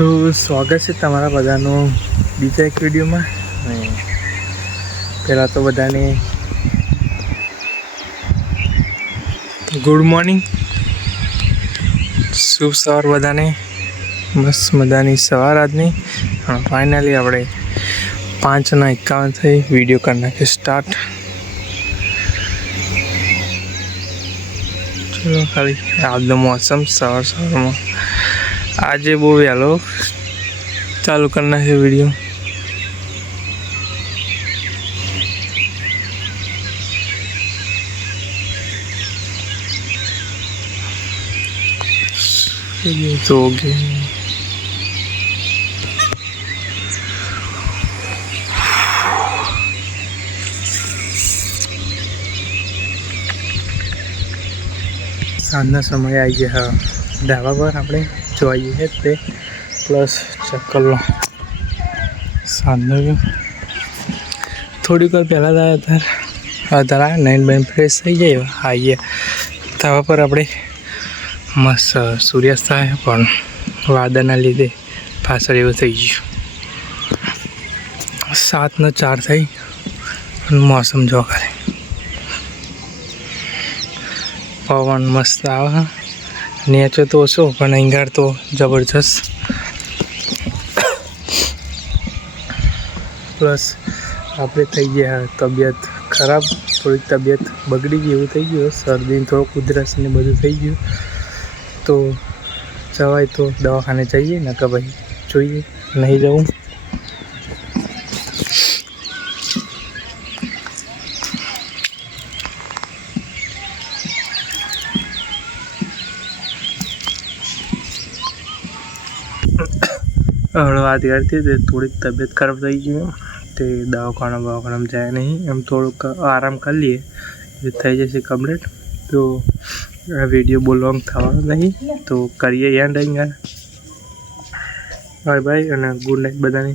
તો સ્વાગત છે તમારા બધાનું બીજા એક વિડીયોમાં. પહેલાં તો બધાને ગુડ મોર્નિંગ, શુભ સવાર બધાને. બસ મજાની સવાર આજની. ફાઇનલી આપણે 5:51 થઈ વિડીયો કરી નાખીએ સ્ટાર્ટ. ચલો ખાલી આજનો મોસમ સવારમાં આજે બહુ વહેલો ચાલુ કરી નાખ્યો વિડીયો. તો સાંજના સમયે આવી ગયા ધાબા પર આપણે જોઈએ છે તે પ્લસ ચક્કરનો સાંજનો થોડીક વાર પહેલાં જ આવ્યા ત્યારે નાઇન બાઇન ફ્રેશ થઈ જાય આવીએ ધાબા પર આપણે. મસ્ત સૂર્યાસ્ત થાય પણ વાદળના લીધે પાછળ એવું થઈ ગયું. 7:04 થઈ મોસમ જો કરે પવન મસ્ત આવે. નેચર તો ઓછો પણ અહીંગાર તો જબરજસ્ત. પ્લસ આપણે થઈ ગયા તબિયત ખરાબ, થોડીક તબિયત બગડી ગઈ એવું થઈ ગયું. શરદી થોડુંક ઉધરસ ને બધું થઈ ગયું. તો જવાય તો દવાખાને જઈએ ને કે ભાઈ જોઈએ નહીં જવું. હમણાં વાત કરતી તે થોડીક તબિયત ખરાબ થઈ ગઈ તે દવાખાનામાં જાય નહીં, એમ થોડુંક આરામ કરી લઈએ એ થઈ જશે કમ્પ્લીટ. તો આ વિડીયો બહુ લોંગ થવાનો નહીં, તો કરીએ એન્ડ. બાય બાય અને ગુડ નાઇટ બધાને.